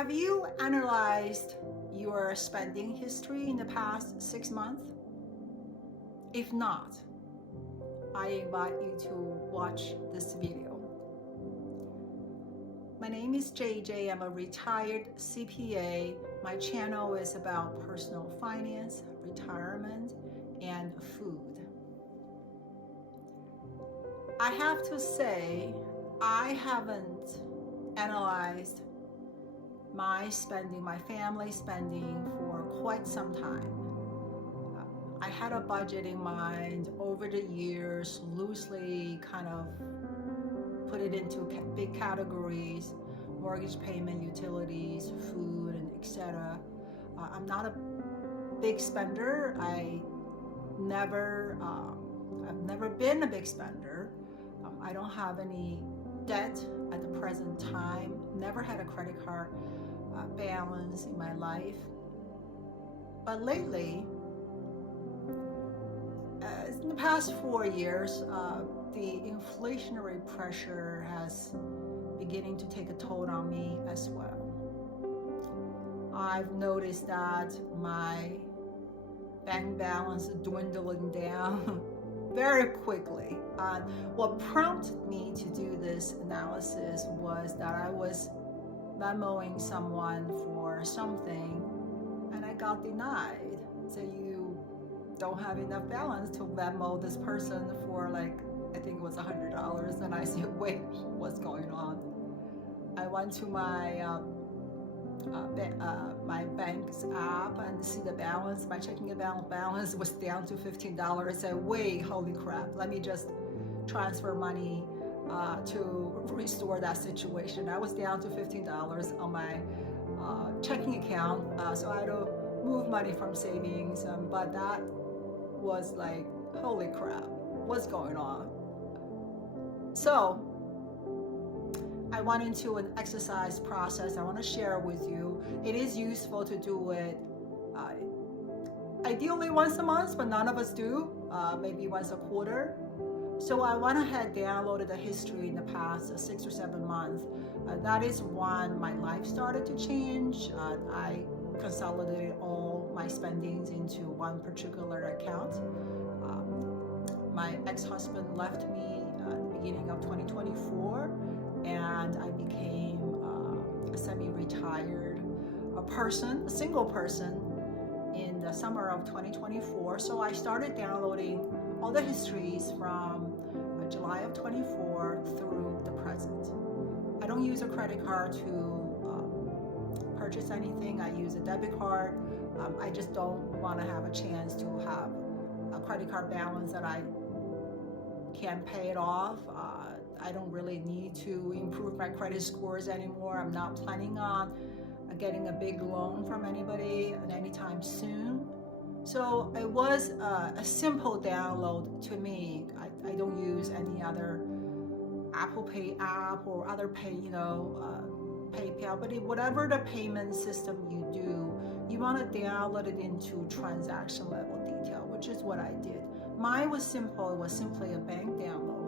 Have you analyzed your spending history in the past 6 months? If not, I invite you to watch this video. My name is JJ. I'm a retired CPA. My channel is about personal finance, retirement, and food. I have to say, I haven't analyzed my spending, my family spending for quite some time. I had a budget in mind over the years, loosely kind of put it into big categories: mortgage payment, utilities, food, and etc. I'm not a big spender. I've never been a big spender. I don't have any debt at the present time. Never had a credit card balance in my life. But lately, in the past 4 years, the inflationary pressure has beginning to take a toll on me as well. I've noticed that my bank balance is dwindling down very quickly. What prompted me to do this analysis was that I was Venmoing someone for something and I got denied. So you don't have enough balance to Venmo this person for I think it was $100. And I said, wait, what's going on? I went to my my bank's app and see the balance. My checking account balance was down to $15. I said, wait, holy crap, let me just transfer money to restore that situation. I was down to $15 on my checking account, so I had to move money from savings, but that was like, holy crap, what's going on? So I went into an exercise process I want to share with you. It is useful to do it ideally once a month, but none of us do, maybe once a quarter. So I went ahead, downloaded the history in the past 6 or 7 months. That is when my life started to change. I consolidated all my spendings into one particular account. My ex-husband left me at the beginning of 2024, and I became a semi-retired person, a single person, in the summer of 2024. So I started downloading all the histories from July of 24 through the present. I don't use a credit card to purchase anything. I use a debit card. I just don't want to have a chance to have a credit card balance that I can't pay it off. I don't really need to improve my credit scores anymore. I'm not planning on getting a big loan from anybody anytime soon. So it was a simple download to me. I don't use any other Apple Pay app or other PayPal, but whatever the payment system you do, you want to download it into transaction level detail, which is what I did. Mine was simple. It was simply a bank download.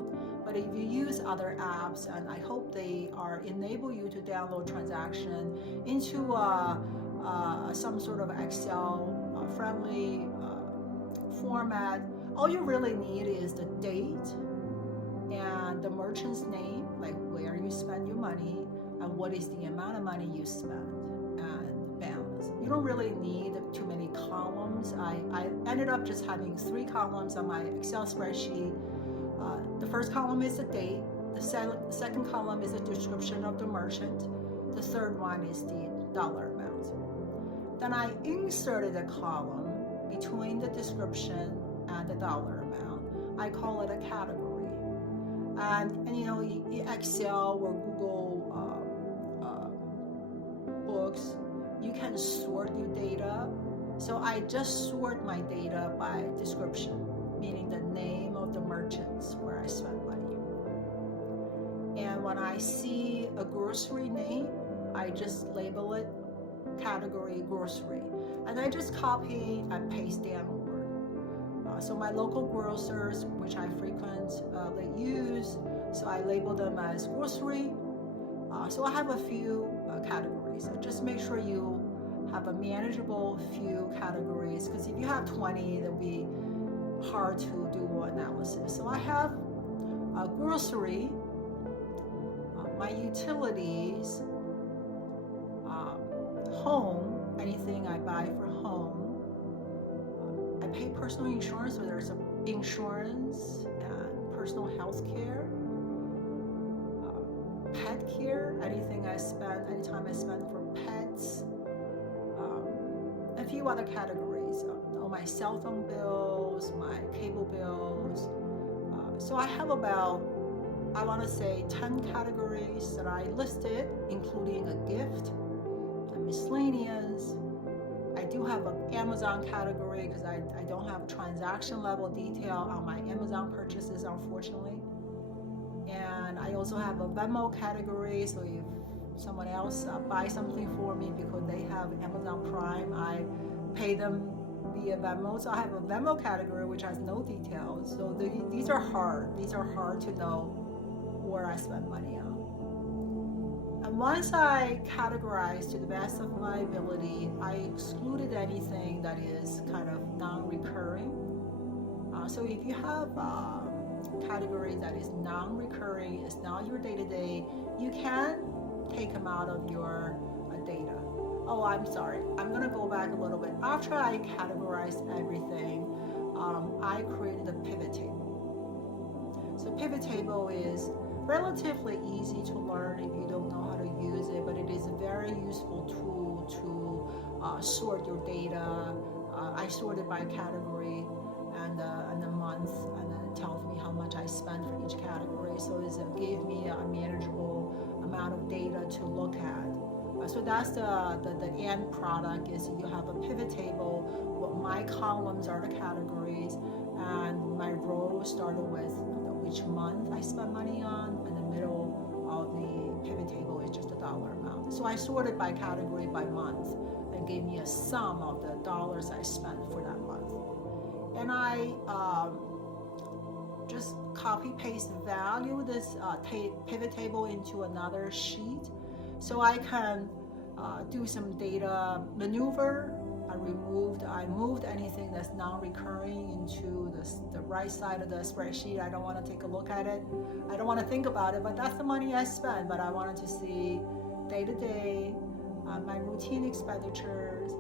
But if you use other apps, and I hope they enable you to download transaction into some sort of Excel friendly format, all you really need is the date and the merchant's name, like where you spend your money and what is the amount of money you spend, and balance. You don't really need too many columns. I ended up just having 3 columns on my Excel spreadsheet. The first column is the date, the second column is a description of the merchant, the third one is the dollar amount. Then I inserted a column between the description and the dollar amount. I call it a category. And Excel or Google books, you can sort your data. So I just sort my data by description, meaning the name of the merchants where I spend money. And when I see a grocery name, I just label it category grocery, and I just copy and paste downward. So my local grocers, which I frequently use, so I label them as grocery. So I have a few categories. So just make sure you have a manageable few categories, because if you have 20, it'll be hard to do analysis. So I have grocery, my utilities, home, anything I buy for home. I pay personal insurance, so there's insurance and personal health care. Pet care, anything I spend, anytime I spend for pets. A few other categories, all my cell phone bills, my cable bills. So I have about, I want to say 10 categories that I listed, including a gift, a miscellaneous. I do have an Amazon category because I don't have transaction level detail on my Amazon purchases, unfortunately. And I also have a Venmo category, so if someone else buys something for me because they have Amazon Prime, I pay them via Venmo. So I have a Venmo category which has no details. So these are hard. These are hard to know where I spend money on. And once I categorized to the best of my ability, I excluded anything that is kind of non-recurring. So if you have category that is non-recurring, it's not your day-to-day, you can take them out of your data. Oh, I'm sorry, I'm gonna go back a little bit. After I categorized everything, I created a pivot table. So pivot table is relatively easy to learn if you don't know how to use it, but it is a very useful tool to sort your data. I sorted by category and a month, and then it tells me how much I spent for each category. So it gave me a manageable amount of data to look at. So that's the end product, is you have a pivot table. What my columns are the categories, and my rows started with which month I spent money on, and the middle of the pivot table is just a dollar amount. So I sorted by category by month and gave me a sum of the dollars I spent for that month. And I just copy paste value this pivot table into another sheet, so I can do some data maneuver. I moved anything that's non-recurring into the right side of the spreadsheet. I don't want to take a look at it. I don't want to think about it, but that's the money I spent. But I wanted to see day to day my routine expenditures,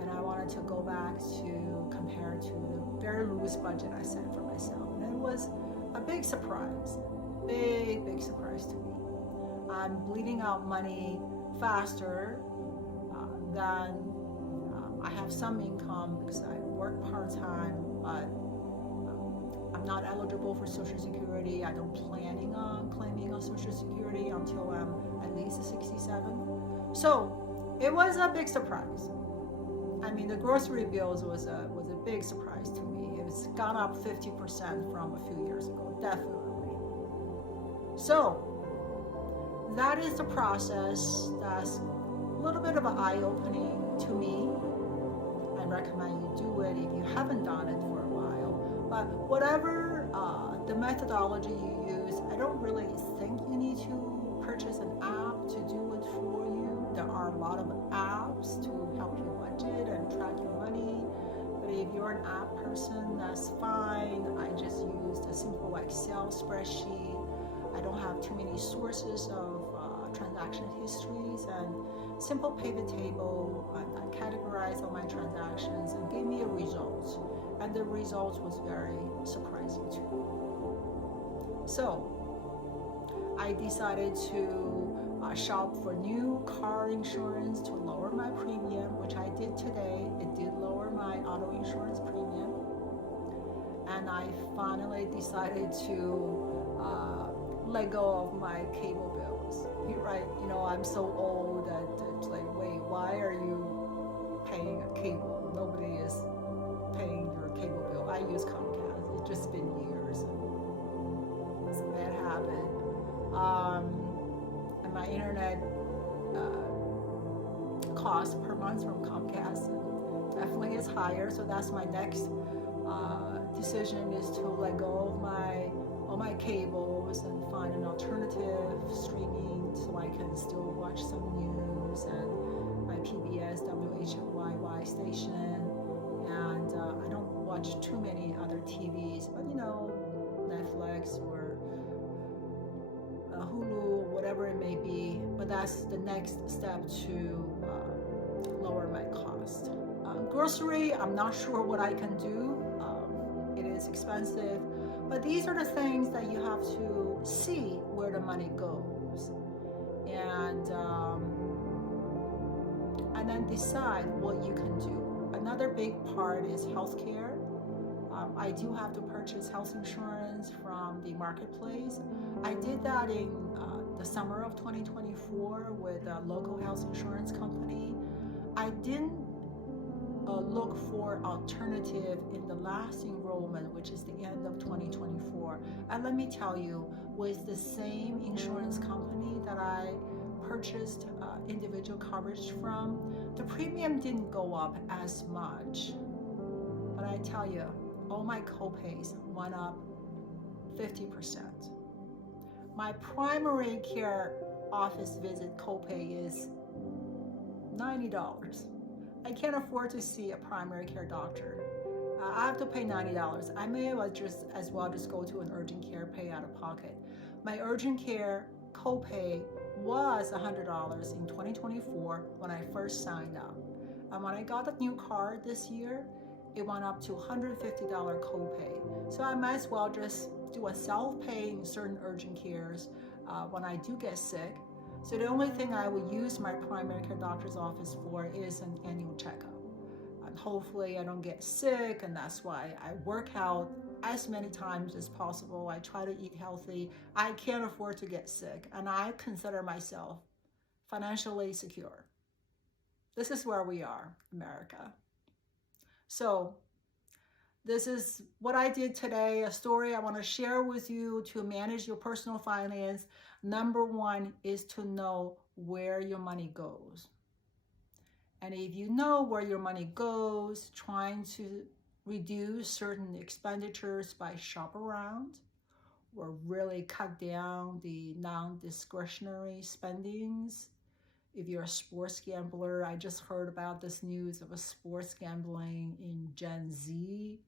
and I wanted to go back to compare to the very loose budget I set for myself. And it was a big surprise, big surprise to me. I'm bleeding out money faster than I have some income because I work part-time, but I'm not eligible for Social Security. I don't planning on claiming on Social Security until I'm at least 67. So it was a big surprise. I mean, the grocery bills was a big surprise to me. It's gone up 50% from a few years ago, definitely. So that is the process. That's a little bit of an eye-opening to me. I recommend you do it if you haven't done it for a while. But whatever the methodology you use, I don't really think you need to purchase an app to do it for you. There are a lot of apps to help you budget and track your money. But if you're an app person, that's fine. I just used a simple Excel spreadsheet. I don't have too many sources of transaction histories, and simple pivot table. I categorized all my transactions and gave me a result, and the result was very surprising to me. So I decided to shop for new car insurance to lower my premium, which I did today. It did lower my auto insurance premium, and I finally decided to let go of my cable bills. You're right, I'm so old that it's like, wait, why are you paying a cable? Nobody is paying your cable bill. I use Comcast. It's just been years. It's a bad habit. And my internet cost per month from Comcast definitely is higher. So that's my next decision, is to let go of all my cables and find an alternative streaming around so I can still watch some news and my PBS WHYY station. And I don't watch too many other TVs, but Netflix or Hulu, whatever it may be. But that's the next step to lower my cost. Grocery, I'm not sure what I can do. It is expensive, but these are the things that you have to see where the money goes, and then decide what you can do. Another big part is healthcare. I do have to purchase health insurance from the marketplace. I did that in the summer of 2024 with a local health insurance company. I didn't look for alternative in the last enrollment, which is the end of 2024. And let me tell you, with the same insurance company that I purchased individual coverage from, the premium didn't go up as much. But I tell you, all my copays went up 50%. My primary care office visit copay is $90. I can't afford to see a primary care doctor. I have to pay $90. I may as well just go to an urgent care, pay out of pocket. My urgent care copay was $100 in 2024 when I first signed up. And when I got the new card this year, it went up to $150 copay. So I might as well just do a self-pay in certain urgent cares when I do get sick. So the only thing I would use my primary care doctor's office for is an annual checkup. And hopefully I don't get sick, and that's why I work out as many times as possible. I try to eat healthy. I can't afford to get sick, and I consider myself financially secure. This is where we are, America. So this is what I did today, a story I want to share with you to manage your personal finance. Number one is to know where your money goes. And if you know where your money goes, trying to reduce certain expenditures by shop around or really cut down the non-discretionary spendings. If you're a sports gambler, I just heard about this news of a sports gambling in Gen Z.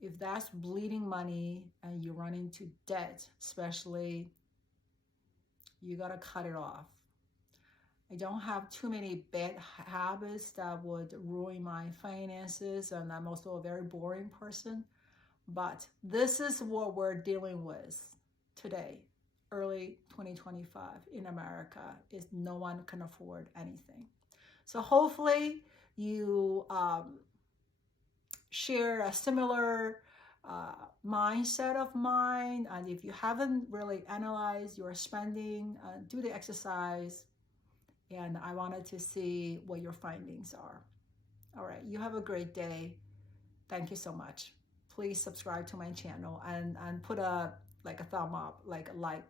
If that's bleeding money and you run into debt, especially, you gotta cut it off. I don't have too many bad habits that would ruin my finances, and I'm also a very boring person. But this is what we're dealing with today, early 2025 in America, is no one can afford anything. So hopefully you share a similar mindset of mine. And if you haven't really analyzed your spending, do the exercise. And I wanted to see what your findings are. All right, you have a great day. Thank you so much. Please subscribe to my channel and put a thumb up, like a like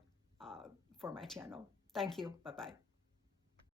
for my channel. Thank you. Bye-bye.